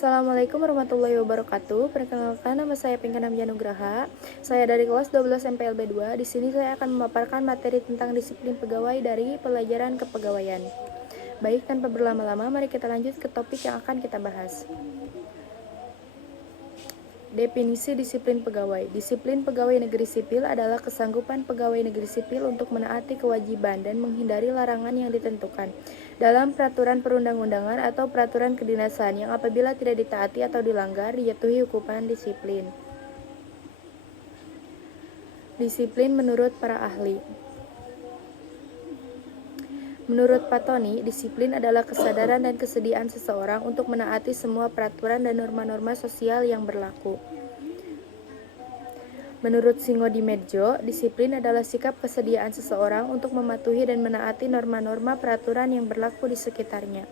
Assalamualaikum warahmatullahi wabarakatuh. Perkenalkan, nama saya Pinkan Nugraha. Saya dari kelas 12 MPLB 2. Di sini saya akan memaparkan materi tentang disiplin pegawai dari pelajaran kepegawaian. Baik, tanpa berlama-lama, mari kita lanjut ke topik yang akan kita bahas. Definisi disiplin pegawai. Disiplin pegawai negeri sipil adalah kesanggupan pegawai negeri sipil untuk menaati kewajiban dan menghindari larangan yang ditentukan dalam peraturan perundang-undangan atau peraturan kedinasan yang apabila tidak ditaati atau dilanggar dijatuhi hukuman disiplin. Disiplin menurut para ahli. Menurut Pak Tony, disiplin adalah kesadaran dan kesediaan seseorang untuk menaati semua peraturan dan norma-norma sosial yang berlaku. Menurut Singo Di Medjo, disiplin adalah sikap kesediaan seseorang untuk mematuhi dan menaati norma-norma peraturan yang berlaku di sekitarnya.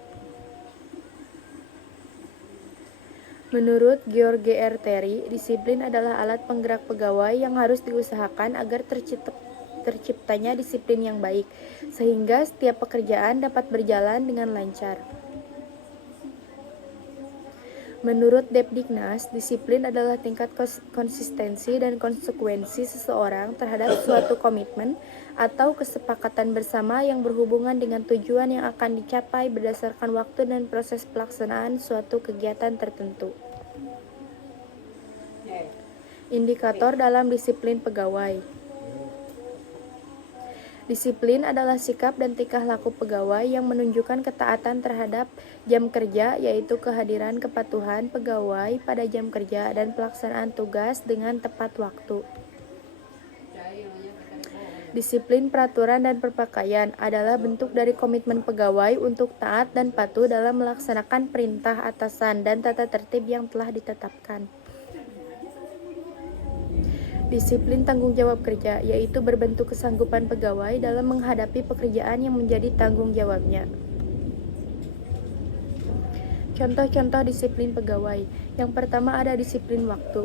Menurut George R. Terry, disiplin adalah alat penggerak pegawai yang harus diusahakan agar terciptanya disiplin yang baik, sehingga setiap pekerjaan dapat berjalan dengan lancar. Menurut Depdiknas, disiplin adalah tingkat konsistensi dan konsekuensi seseorang terhadap suatu komitmen atau kesepakatan bersama yang berhubungan dengan tujuan yang akan dicapai berdasarkan waktu dan proses pelaksanaan suatu kegiatan tertentu. Indikator dalam disiplin pegawai. Disiplin adalah sikap dan tingkah laku pegawai yang menunjukkan ketaatan terhadap jam kerja, yaitu kehadiran kepatuhan pegawai pada jam kerja dan pelaksanaan tugas dengan tepat waktu. Disiplin peraturan dan perpakaian adalah bentuk dari komitmen pegawai untuk taat dan patuh dalam melaksanakan perintah atasan dan tata tertib yang telah ditetapkan. Disiplin tanggung jawab kerja, yaitu berbentuk kesanggupan pegawai dalam menghadapi pekerjaan yang menjadi tanggung jawabnya. Contoh-contoh disiplin pegawai. Yang pertama ada disiplin waktu.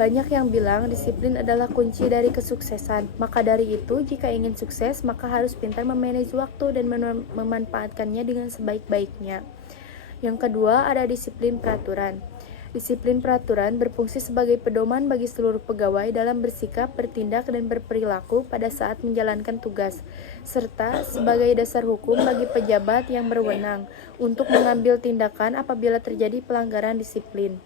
Banyak yang bilang disiplin adalah kunci dari kesuksesan. Maka dari itu, jika ingin sukses, maka harus pintar memanage waktu dan memanfaatkannya dengan sebaik-baiknya. Yang kedua ada disiplin peraturan. Disiplin peraturan berfungsi sebagai pedoman bagi seluruh pegawai dalam bersikap, bertindak, dan berperilaku pada saat menjalankan tugas, serta sebagai dasar hukum bagi pejabat yang berwenang untuk mengambil tindakan apabila terjadi pelanggaran disiplin.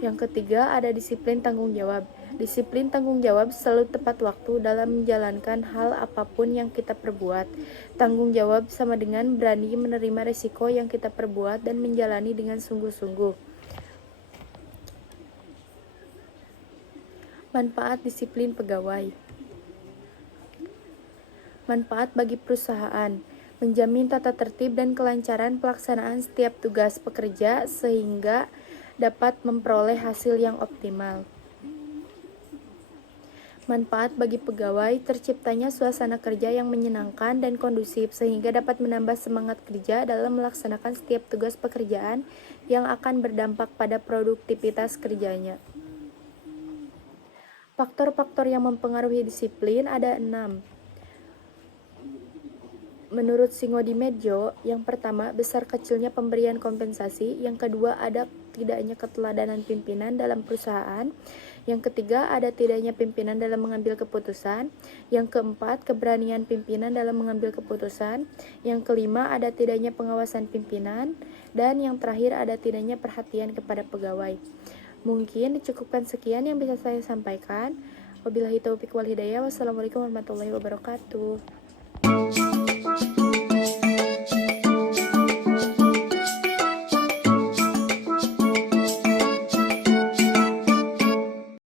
Yang ketiga ada disiplin tanggung jawab. Disiplin tanggung jawab selalu tepat waktu dalam menjalankan hal apapun yang kita perbuat. Tanggung jawab sama dengan berani menerima risiko yang kita perbuat dan menjalani dengan sungguh-sungguh. Manfaat disiplin pegawai. Manfaat bagi perusahaan. Menjamin tata tertib dan kelancaran pelaksanaan setiap tugas pekerja sehingga dapat memperoleh hasil yang optimal. Manfaat bagi pegawai, terciptanya suasana kerja yang menyenangkan dan kondusif sehingga dapat menambah semangat kerja dalam melaksanakan setiap tugas pekerjaan yang akan berdampak pada produktivitas kerjanya. Faktor-faktor yang mempengaruhi disiplin ada 6. Menurut Singo Di Medjo, yang pertama, besar kecilnya pemberian kompensasi. Yang kedua, ada tidaknya keteladanan pimpinan dalam perusahaan. Yang ketiga, ada tidaknya pimpinan dalam mengambil keputusan. Yang keempat, keberanian pimpinan dalam mengambil keputusan. Yang kelima, ada tidaknya pengawasan pimpinan. Dan yang terakhir, ada tidaknya perhatian kepada pegawai. Mungkin dicukupkan sekian yang bisa saya sampaikan. Wabillahi taufiq wal hidayah. Wassalamualaikum warahmatullahi wabarakatuh.